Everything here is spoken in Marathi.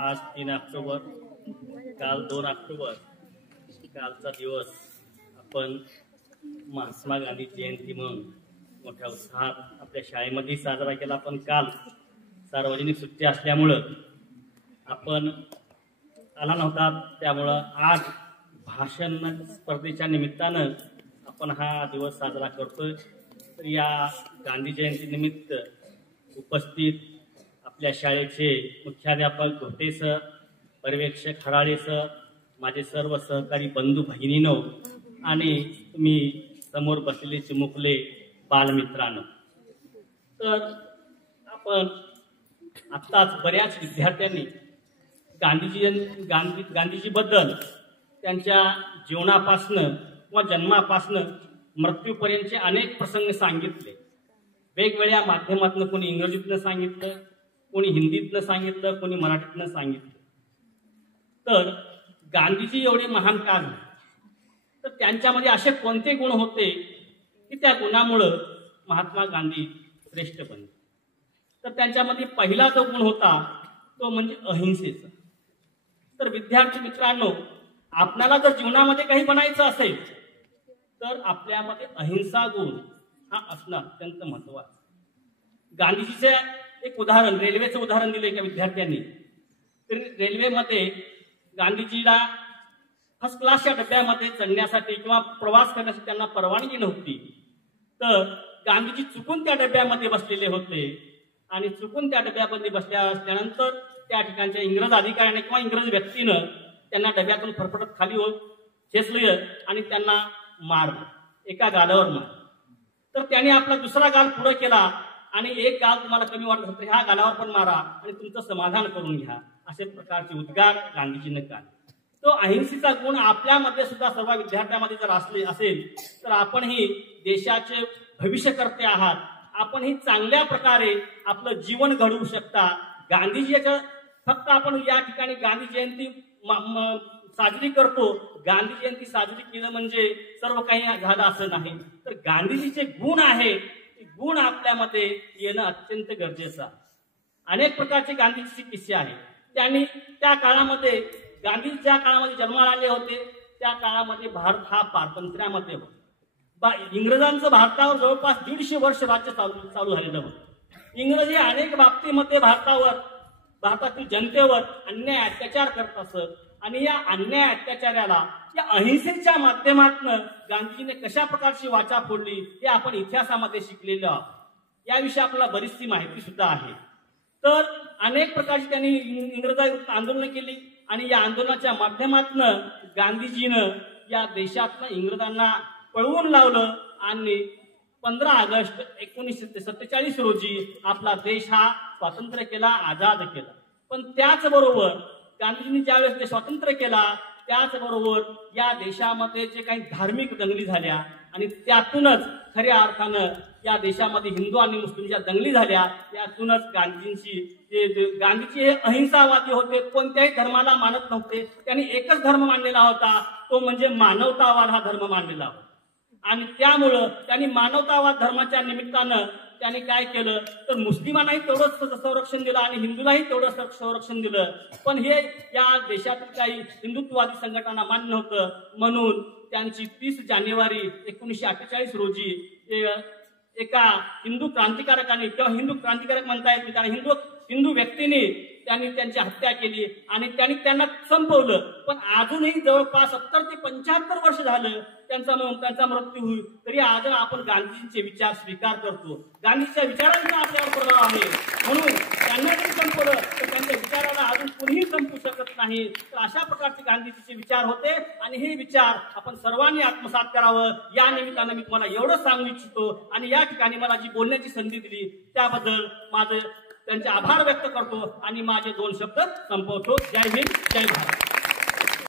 आज 3 ऑक्टोबर, काल 2 ऑक्टोबर, कालचा दिवस आपण महात्मा गांधी जयंती म्हणून मोठ्या उत्साहात आपल्या शाळेमध्ये साजरा केला. पण काल सार्वजनिक सुट्टी असल्यामुळं आपण आला नव्हता, त्यामुळं आज भाषण स्पर्धेच्या निमित्तानं आपण हा दिवस साजरा करतोय. तर या गांधी जयंती निमित्त उपस्थित आपल्या शाळेचे मुख्याध्यापक घोटे सर, पर्यवेक्षक हराळे सर, माझे सर्व सहकारी बंधू भगिनीनो आणि तुम्ही समोर बसलेले चिमुकले बालमित्रांनो, तर आपण आत्ताच बऱ्याच विद्यार्थ्यांनी गांधीजीबद्दल त्यांच्या जीवनापासनं किंवा जन्मापासनं मृत्यूपर्यंतचे अनेक प्रसंग सांगितले. वेगवेगळ्या माध्यमातून, कोणी इंग्रजीतनं सांगितलं, कोणी हिंदीतनं सांगितलं, कोणी मराठीतनं सांगितलं. तर गांधीजी एवढे महान का झाले, तर त्यांच्यामध्ये असे कोणते गुण होते की त्या गुणामुळं महात्मा गांधी श्रेष्ठ बनले. तर त्यांच्यामध्ये पहिला जो गुण होता तो म्हणजे अहिंसेचा. तर विद्यार्थी मित्रांनो, आपल्याला जर जीवनामध्ये काही बनायचं असेल तर आपल्यामध्ये अहिंसा गुण हा असणं अत्यंत महत्त्वाचं. गांधीजीचे एक उदाहरण, रेल्वेचं उदाहरण दिले एका विद्यार्थ्यांनी. तर रेल्वेमध्ये गांधीजीला फर्स्ट क्लासच्या डब्यामध्ये चढण्यासाठी किंवा प्रवास करण्यासाठी त्यांना परवानगी नव्हती. तर गांधीजी चुकून त्या डब्यामध्ये बसलेले होते आणि चुकून त्या डब्यामध्ये असल्यानंतर त्या ठिकाणच्या इंग्रज अधिकाऱ्याने किंवा इंग्रज व्यक्तीनं त्यांना डब्यातून फरफटत खाली खेचलं आणि त्यांना मारलं, एका गालावर मारलं. तर त्याने आपला दुसरा गाल पुढे केला आणि एक गाल तुम्हाला कमी वाटत असेल तर ह्या गालावर पण मारा आणि तुमचं समाधान करून घ्या, असे प्रकारचे उद्गार गांधीजीने काढले. तो अहिंसेचा गुण आपल्यामध्ये सुद्धा सर्व विद्यार्थ्यांमध्ये जर असेल तर आपण ही देशाचे भविष्यकर्ते आहात. आपण ही चांगल्या प्रकारे आपलं जीवन घडवू शकता. गांधीजीच्या फक्त आपण या ठिकाणी गांधी जयंती साजरी करतो, गांधी जयंती साजरी केलं म्हणजे सर्व काही झालं असं नाही. तर गांधीजीचे गुण आहे, गुण आपल्यामध्ये येणं अत्यंत गरजेचं आहे. अनेक प्रकारचे गांधीजीचे किस्से आहेत. त्यांनी त्या काळामध्ये, गांधी ज्या काळामध्ये जन्माला आले होते त्या काळामध्ये भारत हा पारतंत्र्यामध्ये होता. इंग्रजांचं भारतावर जवळपास 150 वर्ष राज्य चालू झालेलं होतं. इंग्रजी अनेक बाबतीमध्ये भारतातील जनतेवर अन्याय अत्याचार करत असत आणि या अन्याय अत्याचाराला या अहिंसेच्या माध्यमातून गांधीजीने कशा प्रकारची वाचा फोडली हे आपण इतिहासामध्ये शिकलेलो आहोत. याविषयी आपल्याला बरीचशी माहिती सुद्धा आहे. तर अनेक प्रकारची त्यांनी इंग्रजाविरुद्ध आंदोलन केली आणि या आंदोलनाच्या माध्यमातून गांधीजीनं या देशातनं इंग्रजांना पळवून लावलं आणि 15 ऑगस्ट 1947 रोजी आपला देश हा स्वातंत्र्य केला, आझाद केला. पण त्याचबरोबर गांधीजींनी ज्यावेळेस ते स्वातंत्र्य केला त्याचबरोबर या देशामध्ये जे काही धार्मिक दंगली झाल्या आणि त्यातूनच खऱ्या अर्थानं या देशामध्ये हिंदू आणि मुस्लिमच्या दंगली झाल्या. यातूनच गांधीजी हे अहिंसावादी होते, कोणत्याही धर्माला मानत नव्हते. त्यांनी एकच धर्म मानलेला होता, तो म्हणजे मानवतावाद हा धर्म मानलेला होता. आणि त्यामुळं त्यांनी मानवतावाद धर्माच्या निमित्तानं त्यांनी काय केलं तर मुस्लिमांनाही तेवढंच संरक्षण दिलं आणि हिंदूलाही तेवढं संरक्षण दिलं. पण हे या देशातील काही हिंदुत्ववादी संघटनांना मान्य नव्हतं. म्हणून त्यांची 30 जानेवारी 1948 रोजी एका हिंदू क्रांतिकारकाने किंवा हिंदू क्रांतिकारक म्हणता येत नाही, हिंदू व्यक्तीने त्यांनी त्यांची हत्या केली आणि त्यांना संपवलं. पण अजूनही जवळपास 70 ते 75 वर्ष झालं त्यांचा मृत्यू होईल तरी आज आपण गांधीजींचे विचार स्वीकार करतो. गांधीजीच्या विचारांचा आपल्यावर प्रभाव आहे, म्हणून त्यांना जरी संपवलं तर त्यांच्या विचाराला अजून कोणीही संपू शकत नाही. तर अशा प्रकारचे गांधीजीचे विचार होते आणि हे विचार आपण सर्वांनी आत्मसात करावं. या निमित्तानं मी तुम्हाला एवढं सांगू इच्छितो आणि या ठिकाणी मला जी बोलण्याची संधी दिली त्याबद्दल माझं त्यांचे आभार व्यक्त करतो आणि माझे 2 शब्द संपवतो. जय हिंद, जय भारत.